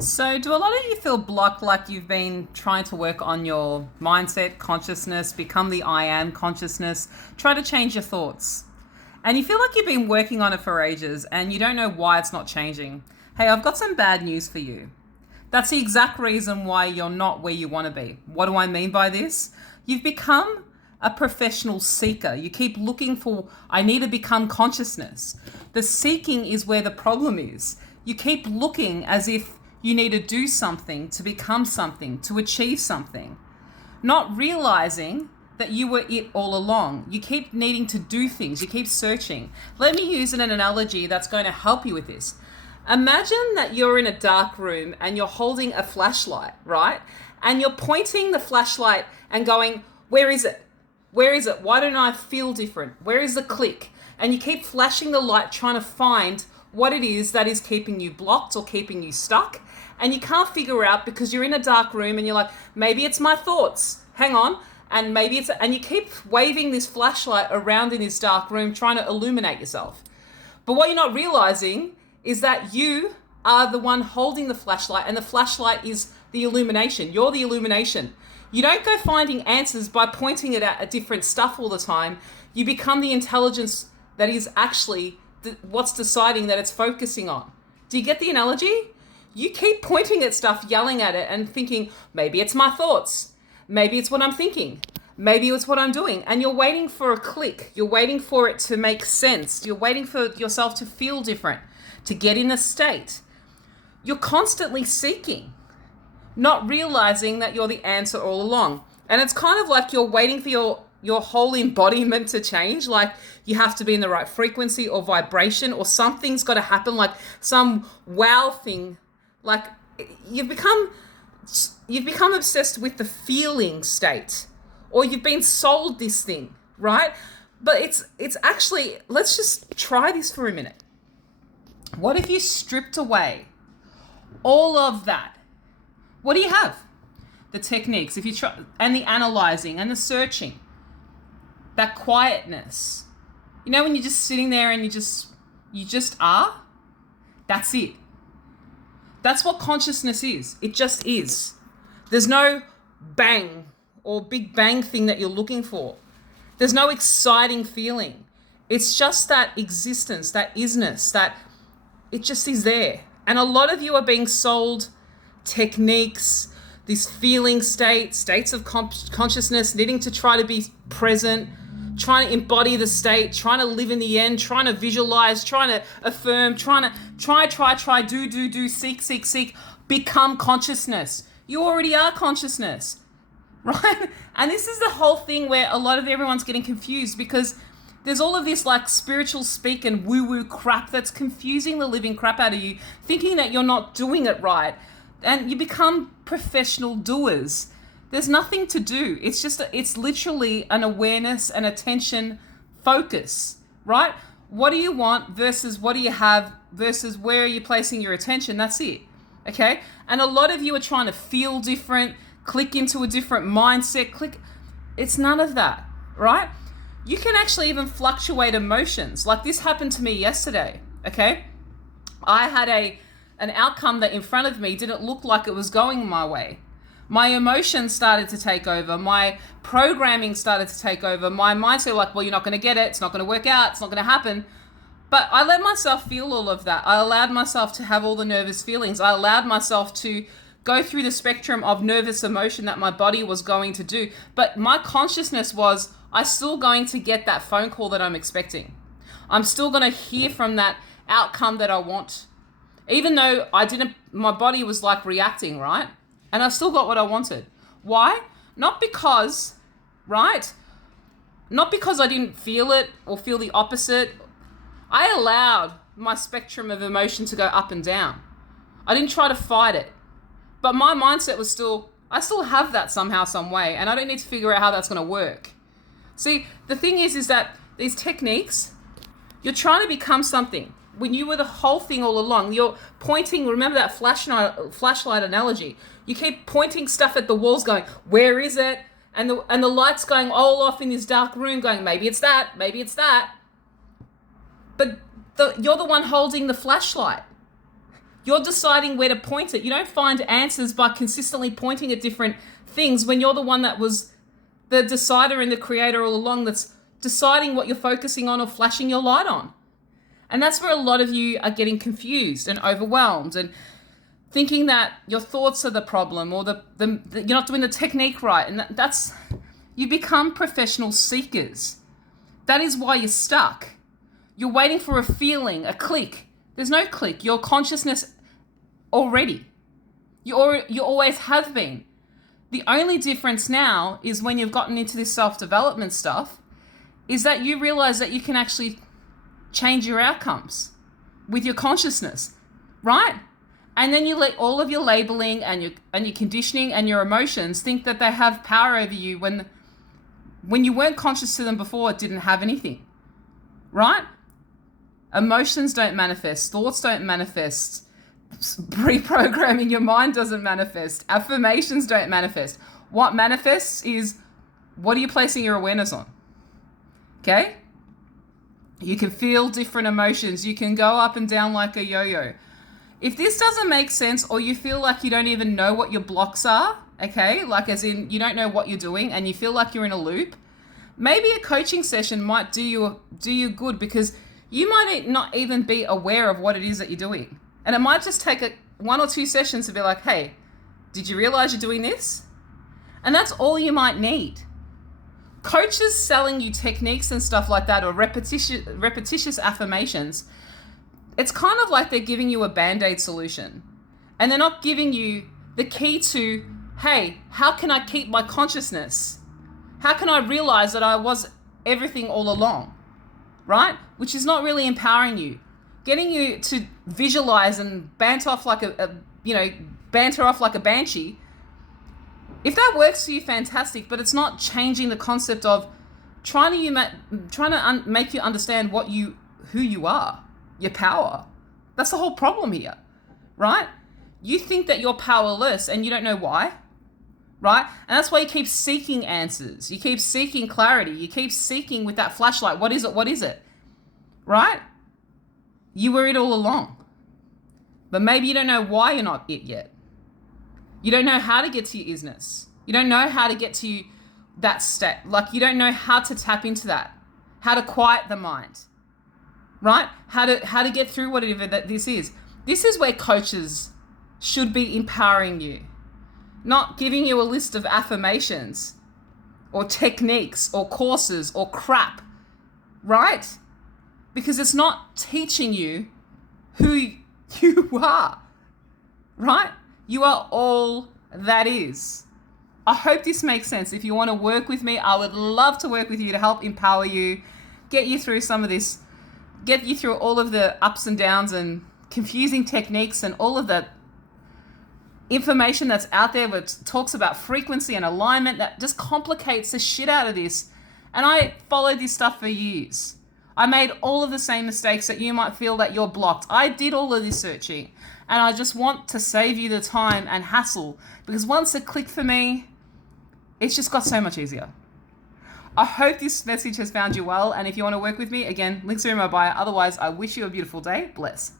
So, do a lot of you feel blocked like you've been trying to work on your mindset, consciousness, become the I am consciousness, try to change your thoughts? And you feel like you've been working on it for ages and you don't know why it's not changing. Hey, I've got some bad news for you. That's the exact reason why you're not where you want to be. What do I mean by this? You've become a professional seeker. You keep looking for, I need to become consciousness. The seeking is where the problem is. You keep looking as if you need to do something to become something, to achieve something, not realizing that you were it all along. You keep needing to do things. You keep searching. Let me use an analogy that's going to help you with this. Imagine that you're in a dark room and you're holding a flashlight, right? And you're pointing the flashlight and going, where is it? Where is it? Why don't I feel different? Where is the click? And you keep flashing the light trying to find what it is that is keeping you blocked or keeping you stuck. And you can't figure out because you're in a dark room and you're like, maybe it's my thoughts. Hang on. And maybe it's, and you keep waving this flashlight around in this dark room trying to illuminate yourself. But what you're not realizing is that you are the one holding the flashlight and the flashlight is the illumination. You're the illumination. You don't go finding answers by pointing it at different stuff all the time. You become the intelligence that is actually what's deciding that it's focusing on. Do you get the analogy? You keep pointing at stuff, yelling at it and thinking, maybe it's my thoughts. Maybe it's what I'm thinking. Maybe it's what I'm doing. And you're waiting for a click. You're waiting for it to make sense. You're waiting for yourself to feel different, to get in a state. You're constantly seeking, not realizing that you're the answer all along. And it's kind of like you're waiting for your whole embodiment to change. Like you have to be in the right frequency or vibration or something's got to happen, like some wow thing. Like you've become obsessed with the feeling state, or you've been sold this thing, right? But it's actually, let's just try this for a minute. What if you stripped away all of that? What do you have? The techniques, if you try, and the analyzing and the searching, that quietness. You know when you're just sitting there and you just are? That's it. That's what consciousness is. It just is. There's no bang or big bang thing that you're looking for. There's no exciting feeling. It's just that existence, that isness, that it just is there. And a lot of you are being sold techniques, this feeling states of consciousness, needing to try to be present, trying to embody the state, trying to live in the end, trying to visualize, trying to affirm, trying to try, do, seek, become consciousness. You already are consciousness, right? And this is the whole thing where a lot of everyone's getting confused because there's all of this like spiritual speak and woo-woo crap that's confusing the living crap out of you, thinking that you're not doing it right. And you become professional doers. There's nothing to do. It's literally an awareness and attention focus, right? What do you want versus what do you have versus where are you placing your attention? That's it, okay? And a lot of you are trying to feel different, click into a different mindset, it's none of that, right? You can actually even fluctuate emotions. Like this happened to me yesterday, okay? I had an outcome that in front of me didn't look like it was going my way. My emotions started to take over. My programming started to take over. My mindset, like, well, you're not going to get it. It's not going to work out. It's not going to happen. But I let myself feel all of that. I allowed myself to have all the nervous feelings. I allowed myself to go through the spectrum of nervous emotion that my body was going to do. But my consciousness was, I'm still going to get that phone call that I'm expecting. I'm still going to hear from that outcome that I want. Even though my body was like reacting, right? And I still got what I wanted. Why? Not because, right? Not because I didn't feel it or feel the opposite. I allowed my spectrum of emotion to go up and down. I didn't try to fight it. But my mindset was I still have that somehow, some way, and I don't need to figure out how that's going to work. See, the thing is that these techniques, you're trying to become something. When you were the whole thing all along, you're pointing, remember that flashlight analogy. You keep pointing stuff at the walls going, where is it? And the light's going all off in this dark room going, maybe it's that, maybe it's that. But you're the one holding the flashlight. You're deciding where to point it. You don't find answers by consistently pointing at different things when you're the one that was the decider and the creator all along, that's deciding what you're focusing on or flashing your light on. And that's where a lot of you are getting confused and overwhelmed and thinking that your thoughts are the problem, or you're not doing the technique right. And that's, you become professional seekers. That is why you're stuck. You're waiting for a feeling, a click. There's no click. Your consciousness already. You always have been. The only difference now is when you've gotten into this self-development stuff, is that you realize that you can actually change your outcomes with your consciousness, right? And then you let all of your labeling and your conditioning and your emotions think that they have power over you when you weren't conscious to them before. It didn't have anything, right? Emotions don't manifest. Thoughts don't manifest. Reprogramming your mind doesn't manifest. Affirmations don't manifest. What manifests is, what are you placing your awareness on? Okay? You can feel different emotions. You can go up and down like a yo-yo. If this doesn't make sense, or you feel like you don't even know what your blocks are, okay, like as in you don't know what you're doing and you feel like you're in a loop, maybe a coaching session might do you good, because you might not even be aware of what it is that you're doing. And it might just take 1 or 2 sessions to be like, hey, did you realize you're doing this? And that's all you might need. Coaches selling you techniques and stuff like that, or repetitious affirmations, it's kind of like they're giving you a Band-Aid solution. And they're not giving you the key to, hey, how can I keep my consciousness? How can I realize that I was everything all along, right? Which is not really empowering you. Getting you to visualize and banter off like a banshee. If that works for you, fantastic, but it's not changing the concept of trying to make you understand who you are, your power. That's the whole problem here, right? You think that you're powerless and you don't know why, right? And that's why you keep seeking answers. You keep seeking clarity. You keep seeking with that flashlight. What is it? What is it? Right? You were it all along. But maybe you don't know why you're not it yet. You don't know how to get to your isness. You don't know how to get to that state. Like, you don't know how to tap into that. How to quiet the mind. Right? How to get through whatever that this is. This is where coaches should be empowering you. Not giving you a list of affirmations or techniques or courses or crap. Right? Because it's not teaching you who you are. Right? You are all that is. I hope this makes sense. If you want to work with me, I would love to work with you to help empower you, get you through some of this, get you through all of the ups and downs and confusing techniques and all of that information that's out there that talks about frequency and alignment that just complicates the shit out of this. And I followed this stuff for years. I made all of the same mistakes that you might feel that you're blocked. I did all of this searching, and I just want to save you the time and hassle, because once it clicked for me, it's just got so much easier. I hope this message has found you well, and if you want to work with me, again, links are in my bio. Otherwise, I wish you a beautiful day. Bless.